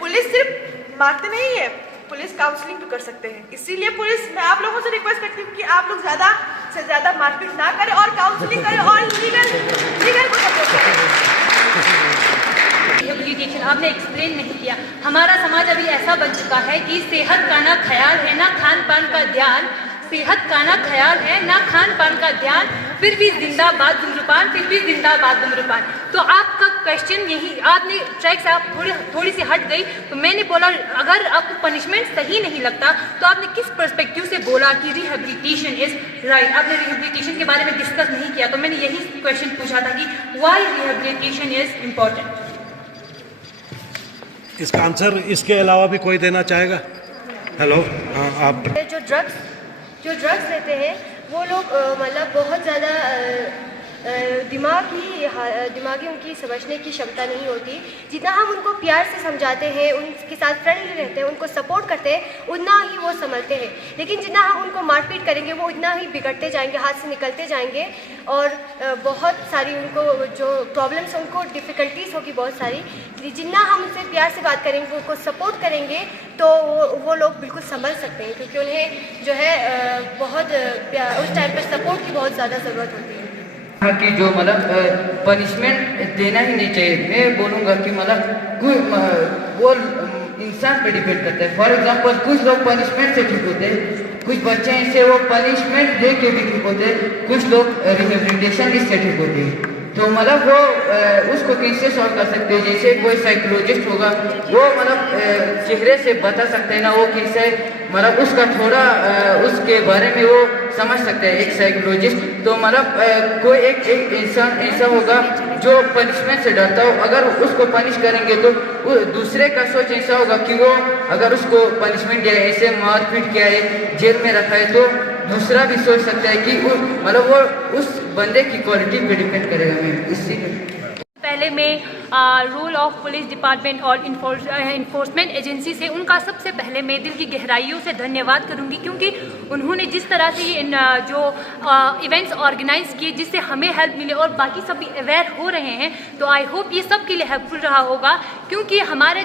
पुलिस सिर्फ मारते नहीं है, पुलिस काउंसलिंग भी कर सकते हैं। इसीलिए पुलिस मैं आप लोगों से रिक्वेस्ट करती हूँ कि आप लोग ज़्यादा से ज़्यादा मारपीट ना करें और काउंसलिंग करें और लीगल को सपोर्ट करें। रिहेबिलिटेशन आपने एक्सप्लेन नहीं किया। हमारा समाज अभी ऐसा बन चुका है कि सेहत का ना ख्याल है ना खान पान का ध्यान, सेहत का ना ख्याल है ना खान पान का ध्यान, फिर भी जिंदाबाद धूम्रपान, फिर भी जिंदाबाद धूम्रपान। तो आप कब क्वेश्चन यही, आपने ट्रैक से आप थोड़ी सी हट गई, तो मैंने बोला अगर आपको पनिशमेंट सही नहीं लगता तो आपने किस पर्सपेक्टिव से बोला कि रिहेबिलिटेशन इज राइट, आपने रिहेबिलिटेशन के बारे में डिस्कस नहीं किया। तो मैंने यही क्वेश्चन पूछा था कि व्हाई रिहेबिलिटेशन इज इम्पोर्टेंट। इसका आंसर इसके अलावा भी कोई देना चाहेगा? हेलो, हाँ आप। जो ड्रग्स लेते हैं वो लोग मतलब बहुत ज़्यादा दिमागी उनकी समझने की क्षमता नहीं होती। जितना हम उनको प्यार से समझाते हैं, उनके साथ फ्रेंडली रहते हैं, उनको सपोर्ट करते हैं, उतना ही वो समझते हैं। लेकिन जितना हम उनको मारपीट करेंगे वो उतना ही बिगड़ते जाएंगे, हाथ से निकलते जाएंगे और बहुत सारी उनको जो प्रॉब्लम्स, उनको डिफ़िकल्टीज होगी बहुत सारी। जितना हम उनसे प्यार से बात करेंगे, उनको सपोर्ट करेंगे, तो वो लोग बिल्कुल संभल सकते हैं, क्योंकि उन्हें जो है बहुत उस टाइम पर सपोर्ट की बहुत ज़्यादा ज़रूरत होती है। कि जो मतलब पनिशमेंट देना ही नहीं चाहिए। मैं बोलूँगा कि मतलब वो इंसान पे डिपेंड करता है। फॉर एग्जांपल कुछ लोग पनिशमेंट से ठीक होते हैं, कुछ बच्चे ऐसे वो पनिशमेंट दे के भी ठीक होते हैं, कुछ लोग रिहेबिलिटेशन इससे ठीक होते हैं। तो मतलब वो उसको कैसे सॉल्व कर सकते हैं? जैसे कोई साइकोलॉजिस्ट होगा, वो मतलब चेहरे से बता सकते हैं ना वो कैसे, मतलब उसका थोड़ा उसके बारे में वो समझ सकते हैं एक साइकोलॉजिस्ट। तो मतलब कोई एक इंसान ऐसा होगा जो पनिशमेंट से डरता हो, अगर उसको पनिश करेंगे तो वो दूसरे का सोच ऐसा होगा कि वो अगर उसको पनिशमेंट दिया है, ऐसे मारपीट किया है, जेल में रखा है, तो दूसरा भी सोच सकता है कि मतलब वो उस बंदे की क्वालिटी पे डिपेंड करेगा। मैं इसी पहले मैं रोल ऑफ पुलिस डिपार्टमेंट और इन्फोर्समेंट एजेंसी से उनका सबसे पहले मैं दिल की गहराइयों से धन्यवाद करूंगी, क्योंकि उन्होंने जिस तरह से इन जो इवेंट्स ऑर्गेनाइज किए जिससे हमें हेल्प मिले और बाकी सब भी अवेयर हो रहे हैं, तो आई होप ये सब के लिए हेल्पफुल रहा होगा। क्योंकि हमारा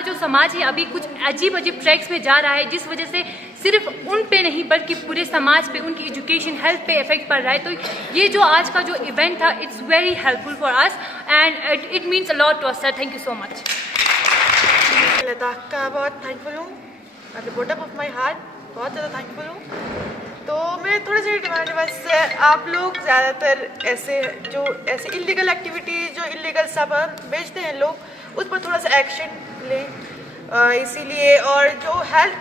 जो समाज है अभी कुछ अजीब ट्रैक्स में जा रहा है, जिस वजह से सिर्फ उन पे नहीं बल्कि पूरे समाज पे, उनकी एजुकेशन, हेल्थ पे इफेक्ट पड़ रहा है। तो ये जो आज का जो इवेंट था, it's very helpful for us and it means a lot to us sir. Thank you so much. Ladakh का बहुत थैंकफुल हूँ, at the bottom of my heart बहुत ज़्यादा थैंकफुल हूँ। तो मैं थोड़ी सी डिमांड है बस, आप लोग ज़्यादातर ऐसे इलीगल एक्टिविटीज़, जो इलीगल सामान बेचते हैं लोग, उस पर थोड़ा सा एक्शन लें। इसीलिए और जो हेल्थ,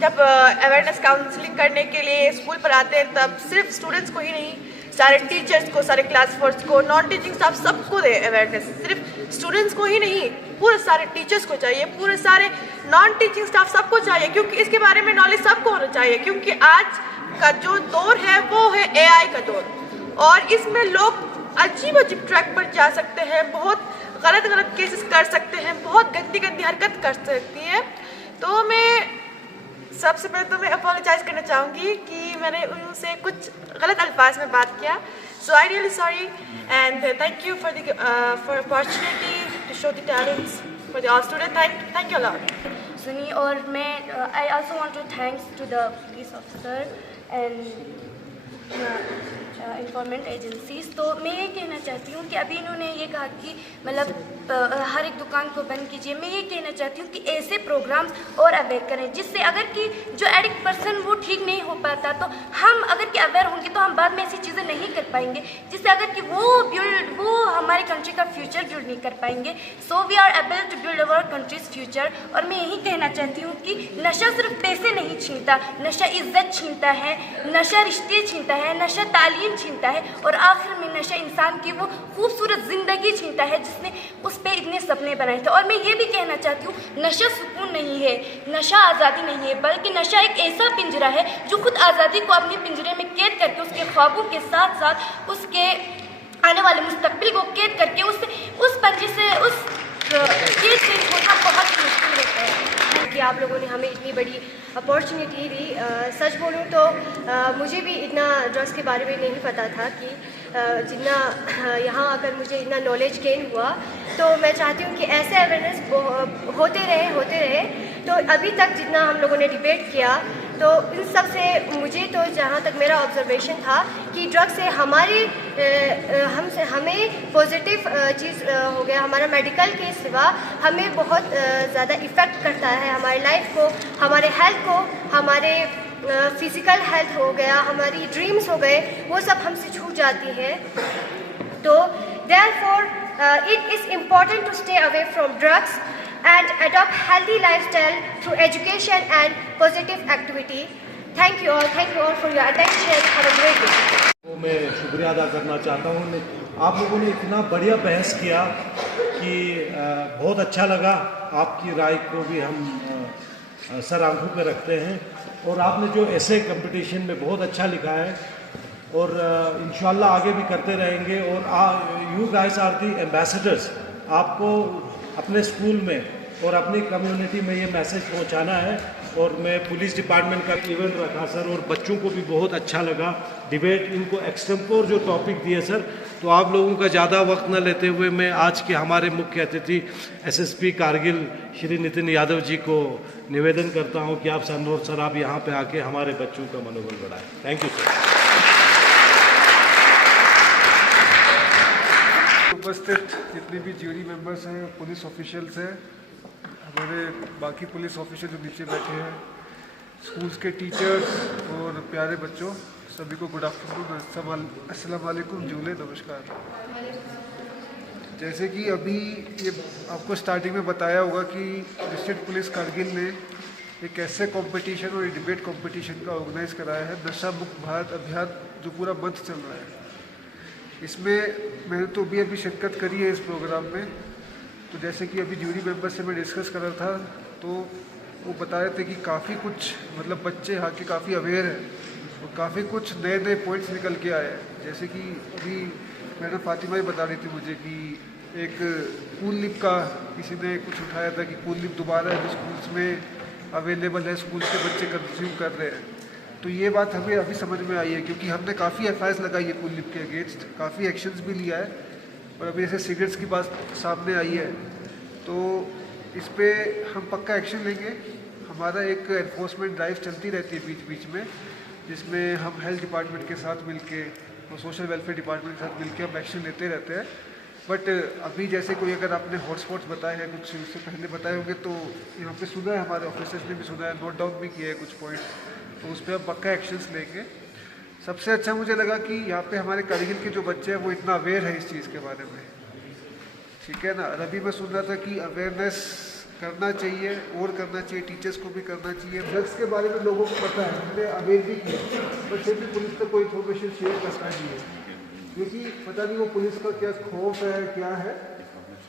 जब अवेयरनेस काउंसलिंग करने के लिए स्कूल पर आते हैं, तब सिर्फ स्टूडेंट्स को ही नहीं, सारे टीचर्स को, सारे क्लास फोर्स को, नॉन टीचिंग स्टाफ सबको दे अवेयरनेस। सिर्फ स्टूडेंट्स को ही नहीं, पूरे सारे टीचर्स को चाहिए, पूरे सारे नॉन टीचिंग स्टाफ सबको चाहिए, क्योंकि इसके बारे में नॉलेज सबको होना चाहिए। क्योंकि आज का जो दौर है वो है AI का दौर, और इसमें लोग अजीब ट्रैक पर जा सकते हैं, बहुत गलत केसेस कर सकते हैं, बहुत गंदी हरकत कर सकती है। तो मैं सबसे पहले तो मैं अपोलोजाइज करना चाहूँगी कि मैंने उनसे कुछ गलत अल्फाज में बात किया। So I really sorry and thank you for opportunity to show the talents for the all student. Thank you lot. सुनी, और मैं I also want to thanks to the police officer and informant agencies. तो मैं ये कहना चाहती हूँ कि अभी इन्होंने ये कहा कि मतलब हर एक दुकान को बंद कीजिए। मैं ये कहना चाहती हूँ कि ऐसे प्रोग्राम्स और अवेयर करें, जिससे अगर कि जो एडिक्ट पर्सन वो ठीक नहीं हो पाता, तो हम अगर कि अवेयर होंगे तो हम बाद में ऐसी चीज़ें नहीं कर पाएंगे, जिससे अगर कि वो हमारे कंट्री का फ्यूचर बिल्ड नहीं कर पाएंगे। So we are able to build our country's future. और मैं यही कहना चाहती हूँ कि नशा सिर्फ पैसे नहीं छीनता, नशा इज्जत छीनता है, नशा रिश्ते छीनता है, नशा तालीम छीनता है, और आखिर में नशा इंसान की वो खूबसूरत ज़िंदगी छीनता है जिसने उस पर इतने सपने बनाए थे। और मैं ये भी कहना चाहती हूँ, नशा सुकून नहीं है, नशा आज़ादी नहीं है, बल्कि नशा एक ऐसा पिंजरा है जो खुद आज़ादी को अपने पिंजरे में कैद करके, उसके ख्वाबों के साथ साथ उसके आने वाले मुस्तकबिल को कैद करके उस पंजे से, उस कैद से छोड़ना बहुत मुश्किल होता है। कि आप लोगों ने हमें इतनी बड़ी अपॉर्चुनिटी दी। सच बोलूँ तो मुझे भी इतना ड्रग्स के बारे में नहीं पता था कि जितना यहाँ आकर मुझे इतना नॉलेज गेन हुआ। तो मैं चाहती हूँ कि ऐसे अवेयरनेस होते रहे। तो अभी तक जितना हम लोगों ने डिबेट किया, तो इन सब से मुझे तो जहाँ तक मेरा ऑब्जर्वेशन था कि ड्रग से हमें पॉजिटिव चीज़ हो गया, हमारा मेडिकल के सिवा हमें बहुत ज़्यादा इफ़ेक्ट करता है हमारी लाइफ को, हमारे हेल्थ को, हमारे फिज़िकल हेल्थ हो गया, हमारी ड्रीम्स हो गए, वो सब हमसे छूट जाती है। तो therefore it is important to stay away from drugs and adopt healthy lifestyle through education and positive activity. Thank you all for your attention. Have a great day. मैं शुक्रिया अदा करना चाहता हूँ। आप लोगों ने इतना बढ़िया बहस किया कि बहुत अच्छा लगा। आपकी राय को भी हम सर आंखों पे रखते हैं और आपने जो ऐसे कंपटीशन में बहुत अच्छा लिखा है और इंशाल्लाह आगे भी करते रहेंगे। और you guys are the ambassadors. आपको अपने स्कूल में और अपनी कम्युनिटी में ये मैसेज पहुंचाना है। और मैं पुलिस डिपार्टमेंट का इवेंट रखा सर और बच्चों को भी बहुत अच्छा लगा डिबेट। इनको एक्सटेम्पोर जो टॉपिक दिए सर, तो आप लोगों का ज़्यादा वक्त न लेते हुए मैं आज के हमारे मुख्य अतिथि एसएसपी कारगिल श्री नितिन यादव जी को निवेदन करता हूं कि आप सर आप यहाँ पे आके हमारे बच्चों का मनोबल बढ़ाएं। Thank you sir. उपस्थित जितने भी ज्यूरी मेंबर्स हैं, पुलिस ऑफिशियल्स हैं, हमारे बाकी पुलिस ऑफिसर जो नीचे बैठे हैं, स्कूल्स के टीचर्स और प्यारे बच्चों, सभी को गुड आफ्टरनून, अस्सलाम वालेकुम, जूले, नमस्कार। जैसे कि अभी ये आपको स्टार्टिंग में बताया होगा कि डिस्ट्रिक्ट पुलिस कारगिल ने एक ऐसे कंपटीशन और डिबेट कंपटीशन का ऑर्गेनाइज कराया है, नशा मुक्त भारत अभियान, जो पूरा मंथ चल रहा है। इसमें मैंने तो अभी शिरकत करी है इस प्रोग्राम में। तो जैसे कि अभी ज्यूरी मेंबर से मैं डिस्कस कर रहा था, तो वो बता रहे थे कि काफ़ी कुछ मतलब बच्चे यहाँ के काफ़ी अवेयर हैं और काफ़ी कुछ नए नए पॉइंट्स निकल के आए हैं। जैसे कि अभी मैडम फातिमा ही बता रही थी मुझे कि एक कूल लिप का किसी ने कुछ उठाया था कि कूल लिप दोबारा जो स्कूल्स में अवेलेबल है, स्कूल के बच्चे कंज्यूम कर रहे हैं। तो ये बात हमें अभी समझ में आई है क्योंकि हमने काफ़ी एफआईआर लगाई है कूल लिप के अगेंस्ट, काफ़ी एक्शंस भी लिया है। और अभी जैसे सिगरेट्स की बात सामने आई है तो इस पर हम पक्का एक्शन लेंगे। हमारा एक एनफोर्समेंट ड्राइव चलती रहती है बीच बीच में, जिसमें हम हेल्थ डिपार्टमेंट के साथ मिलके और सोशल वेलफेयर डिपार्टमेंट के साथ मिलके हम एक्शन लेते रहते हैं। बट अभी जैसे कोई अगर आपने हॉटस्पॉट्स बताए हैं, कुछ उससे पहले बताए होंगे, तो यहाँ पे सुना है, हमारे ऑफिसर्स ने भी सुना है, नोट डाउन भी किया है कुछ पॉइंट्स, तो उस पर हम पक्का एक्शंस लेंगे। सबसे अच्छा मुझे लगा कि यहाँ पे हमारे कारगिल के जो बच्चे हैं वो इतना अवेयर है इस चीज़ के बारे में, ठीक है ना। अभी मैं सुन रहा था कि अवेयरनेस करना चाहिए और करना चाहिए, टीचर्स को भी करना चाहिए। ड्रग्स के बारे में लोगों को पता है, हमने अवेयर भी किया, बट फिर भी पुलिस तक कोई इन्फॉर्मेशन शेयर करना चाहिए क्योंकि पता नहीं वो पुलिस का क्या खौफ है, क्या है,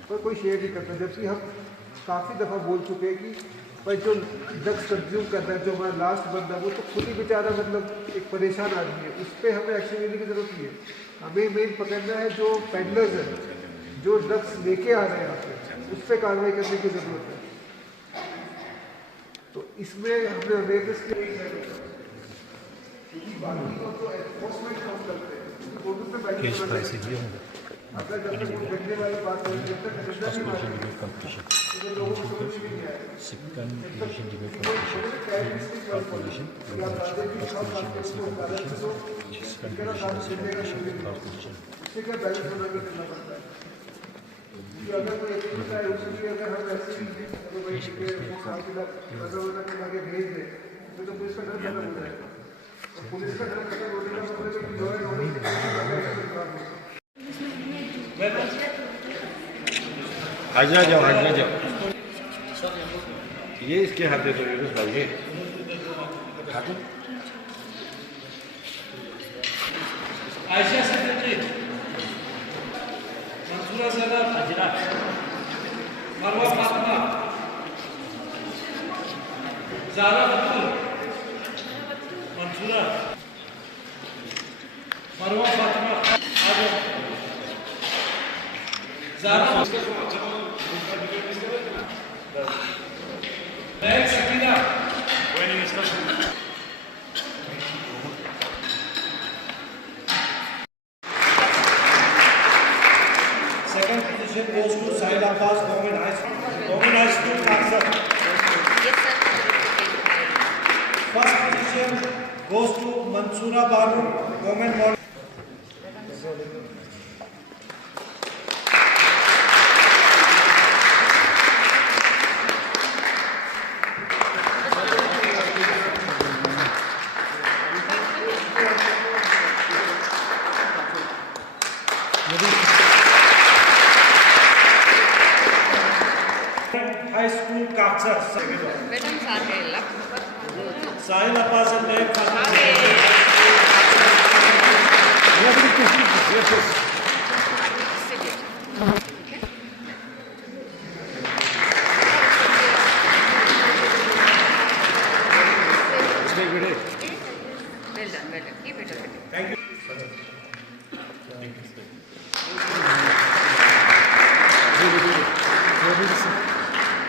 पर कोई शेयर नहीं करता। जबकि हम काफ़ी दफ़ा बोल चुके हैं कि भाई जो ड्रग्स कंज्यूम कर रहा है, जो हमारा लास्ट बंदा, वो तो खुद ही बेचारा मतलब एक परेशान आदमी है, उस पर हमें एक्शन लेने की ज़रूरत नहीं है। हमें मेन पकड़ना है जो पेडलर्स हैं, जो ड्रग्स लेके आ रहे हैं यहाँ पे, उस पर कार्रवाई करने की ज़रूरत है। तो इसमें हमने अवेयरनेस के बाकी को तो एनफोर्समेंट काम करते हैं, अगर जब तक वो वाली बात है, जब तक लोगों को समझ में नहीं आएगा। इससे क्या बैलेंस बना के करना पड़ता है कि अगर कोई एक्टिविटी है उसके अगर हम ऐसे ही आगे भेज दें तो पुलिस का डर खत्म हो जाएगा। और पुलिस का डर खत्म होने का मतलब है कि लॉ एंड ऑर्डर हाजरा जाओ ये इसके हाथ दे दो यूनुस भाई, ये हाथ आयशा सेक्रेटरी, मंसूरा सदर, हाजरा, मरवा Fatima, Zaara Batool, Mansoora, Marwa Fatima, Zara, next Sakina, Second position goes to Sahil Abbas, Government High School, Narsar. First position goes to Mansoora Banu, Government Model. High School, Kaksar. Sahil Abbas and Naib Khan.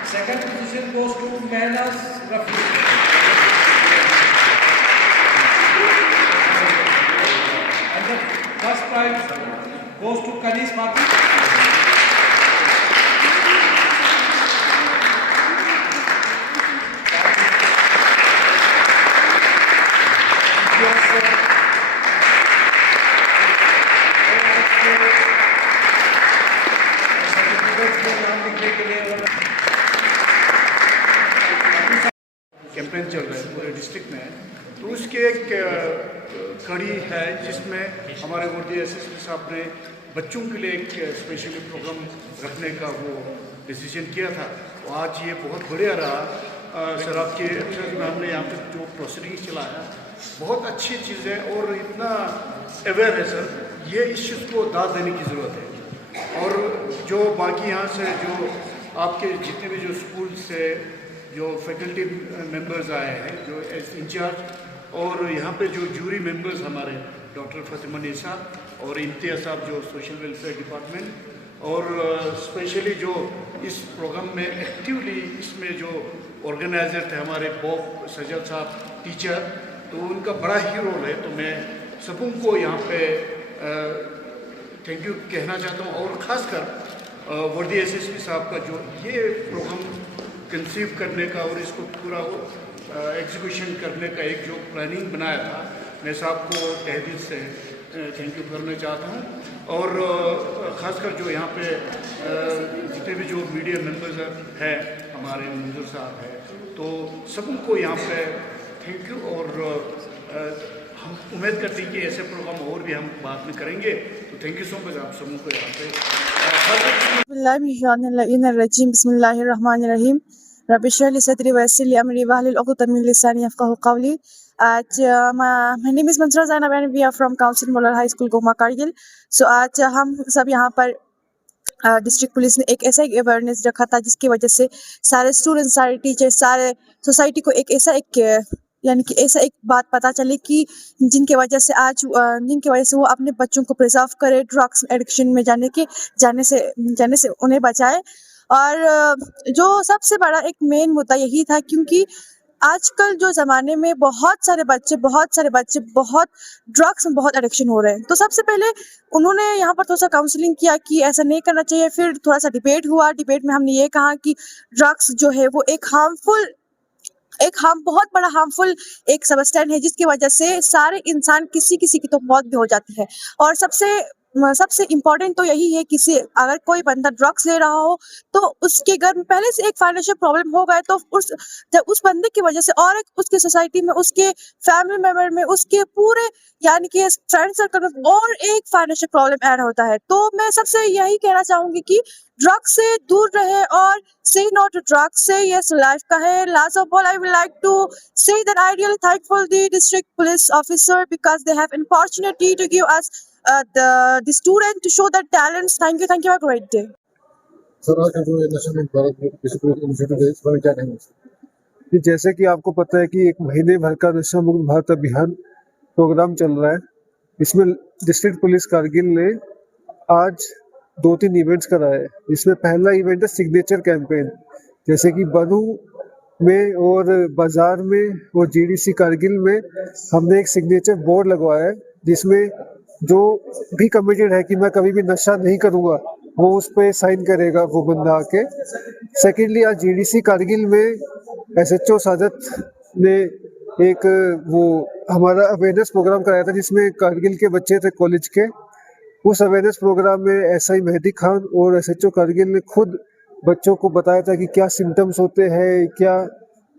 Second position goes to Mehnaz Rafi. And the first prize goes to Kanis Maki. Campaign चल रहा है पूरे डिस्ट्रिक्ट में, तो उसकी एक कड़ी है जिसमें हमारे वर्दी एसएसपी साहब ने बच्चों के लिए एक स्पेशली प्रोग्राम रखने का वो डिसीजन किया था। तो आज ये बहुत बढ़िया रहा। सर आपके अक्षर मैम ने यहाँ पे जो प्रोसीडिंग चलाया बहुत अच्छी चीज़ है और इतना अवेयर है सर, ये इस चीज़ को दाद देने की ज़रूरत है। और जो बाकी यहाँ से जो आपके जितने भी जो स्कूल से जो फैकल्टी मेंबर्स आए हैं जो इंचार्ज और यहाँ पे जो जूरी मेंबर्स हमारे डॉक्टर फातिमा निसा और इम्तियाज साहब जो सोशल वेलफेयर डिपार्टमेंट और स्पेशली जो इस प्रोग्राम में एक्टिवली इसमें जो ऑर्गेनाइजर थे हमारे बॉब सजल साहब टीचर, तो उनका बड़ा ही रोल है। तो मैं सबों को यहाँ पे थैंक यू कहना चाहता हूँ और ख़ासकर वर्दी एसएसपी साहब का जो ये प्रोग्राम कंसीव करने का और इसको पूरा एग्जीक्यूशन करने का एक जो प्लानिंग बनाया था, मैं साहब को तहे दिल से थैंक यू करना चाहता हूँ। और ख़ासकर जो यहाँ पे जितने भी जो मीडिया मेंबर्स हैं हमारे मंजूर साहब हैं, तो सबको यहाँ पे थैंक यू। और हम उम्मीद करते हैं कि ऐसे प्रोग्राम और भी हम बाद में करेंगे। तो थैंक यू सो मच आप सबको यहाँ पे। बिस्मिल्लाहिर्रहमानिर्रहीम रब्बि इश्रह ली सदरी वयस्सिर ली अमरी वाहलुल उक़दतम मिन लिसानी यफ़क़हू क़ौली। My name is Mansura Zainab and we are from Council Model High School Goma Kargil। So आज हम सब यहाँ पर डिस्ट्रिक्ट पुलिस ने एक ऐसा एक अवेयरनेस रखा था जिसकी वजह से सारे स्टूडेंट्स, सारे टीचर्स, सारे सोसाइटी को एक ऐसा यानी कि ऐसा एक बात पता चले कि जिनके वजह से वो अपने बच्चों को प्रिजर्व करे, ड्रग्स एडिक्शन में जाने से उन्हें बचाए। और जो सबसे बड़ा एक मेन मुद्दा यही था क्योंकि आजकल जो ज़माने में बहुत सारे बच्चे बहुत ड्रग्स में बहुत एडिक्शन हो रहे हैं। तो सबसे पहले उन्होंने यहाँ पर थोड़ा सा काउंसलिंग किया कि ऐसा नहीं करना चाहिए। फिर थोड़ा सा डिबेट हुआ। डिबेट में हमने ये कहा कि ड्रग्स जो है वो बहुत बड़ा हार्मफुल एक सब्सटेंस है जिसकी वजह से सारे इंसान किसी की तो मौत भी हो जाती है। और सबसे इम्पोर्टेंट तो यही है कि अगर कोई बंदा ड्रग्स ले रहा हो तो उसके घर में पहले से एक फाइनेंशियल प्रॉब्लम हो गए, तो उस बंदे की वजह से और एक उसके सोसाइटी में, उसके फैमिली मेंबर में, उसके पूरे यानी कि फ्रेंड सर्कल में और एक फाइनेंशियल प्रॉब्लम ऐड होता है। तो मैं सबसे यही कहना चाहूंगी कि ड्रग्स से दूर रहे और say no to drugs, say yes to life का है। Last of all, I would like to say that I really thankful the district police officer because they have an opportunity to give us the student to show their talents. Thank you. Have a great day. Sir आज जो नशा मुक्त भारत इनिशिएटिव है इस बारे में क्या कहेंगे? जैसे कि आपको पता है कि एक महीने भर का नशा मुक्त भारत अभियान प्रोग्राम चल रहा है। इसमें डिस्ट्रिक्ट पुलिस कारगिल ने आज 2-3 इवेंट्स कराए। इसमें पहला इवेंट है सिग्नेचर कैंपेन, जैसे कि बनू में और बाजार में और जीडीसी कारगिल में हमने एक सिग्नेचर बोर्ड लगवाया है जिसमें जो भी कमिटेड है कि मैं कभी भी नशा नहीं करूँगा वो उस पर साइन करेगा वो बंदा आके। सेकेंडली आज जीडीसी कारगिल में एसएचओ सादत ने एक वो हमारा अवेयरनेस प्रोग्राम कराया था जिसमें कारगिल के बच्चे थे कॉलेज के। उस अवेयरनेस प्रोग्राम में एसआई मेहदी खान और एसएचओ कारगिल ने खुद बच्चों को बताया था कि क्या सिम्टम्स होते हैं, क्या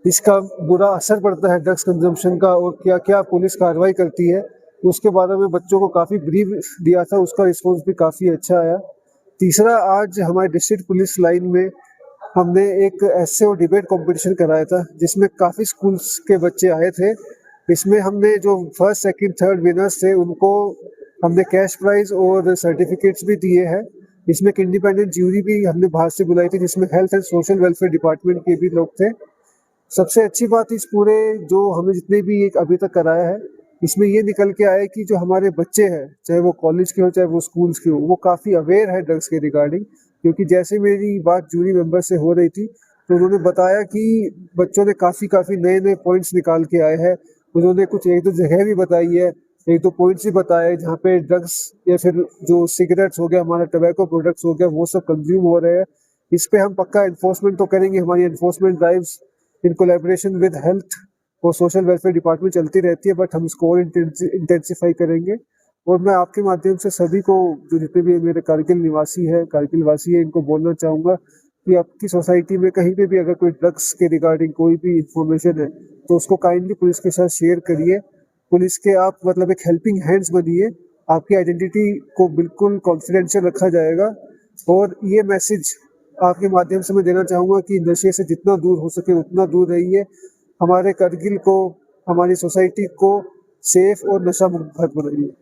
इसका बुरा असर पड़ता है ड्रग्स कंजम्पशन का और क्या क्या पुलिस कार्रवाई करती है। तो उसके बारे में बच्चों को काफ़ी ब्रीफ दिया था, उसका रिस्पॉन्स भी काफ़ी अच्छा आया। तीसरा, आज हमारे डिस्ट्रिक्ट पुलिस लाइन में हमने एक ऐसे और डिबेट कंपटीशन कराया था जिसमें काफ़ी स्कूल्स के बच्चे आए थे। इसमें हमने जो फर्स्ट सेकंड थर्ड विनर्स थे उनको हमने कैश प्राइज और सर्टिफिकेट्स भी दिए हैं। इसमें एक इंडिपेंडेंट ज्यूरी भी हमने बाहर से बुलाई थी जिसमें health and social welfare department के भी लोग थे। सबसे अच्छी बात इस पूरे जो हमें जितने भी एक अभी तक कराया है इसमें ये निकल के आया कि जो हमारे बच्चे हैं चाहे वो कॉलेज के हो चाहे वो स्कूल्स के हो वो काफ़ी अवेयर है ड्रग्स के रिगार्डिंग। क्योंकि जैसे मेरी बात जूरी मेंबर से हो रही थी तो उन्होंने बताया कि बच्चों ने काफ़ी नए पॉइंट्स निकाल के आए हैं। उन्होंने कुछ एक दो जगह भी बताई है, एक दो पॉइंट्स भी बताए जहाँ पे ड्रग्स या फिर जो सिगरेट्स हो गया हमारा टबैको प्रोडक्ट्स हो गया वो सब कंज्यूम हो रहे हैं। इस पे हम पक्का इन्फोर्समेंट तो करेंगे। हमारी enforcement drives in collaboration with health और सोशल वेलफेयर डिपार्टमेंट चलती रहती है, बट हम इसको और इंटेंसिफाई करेंगे। और मैं आपके माध्यम से सभी को जो जितने भी मेरे कारगिल निवासी है कारगिल वासी है इनको बोलना चाहूँगा कि आपकी सोसाइटी में कहीं पे भी अगर कोई ड्रग्स के रिगार्डिंग कोई भी इंफॉर्मेशन है तो उसको काइंडली पुलिस के साथ शेयर करिए। पुलिस के आप मतलब एक हेल्पिंग हैंड्स बनिए। आपकी आइडेंटिटी को बिल्कुल कॉन्फिडेंशियल रखा जाएगा। और ये मैसेज आपके माध्यम से मैं देना चाहूँगा कि नशे से जितना दूर हो सके उतना दूर रहिए। हमारे कारगिल को हमारी सोसाइटी को सेफ और नशा मुक्त भारत बनाइए।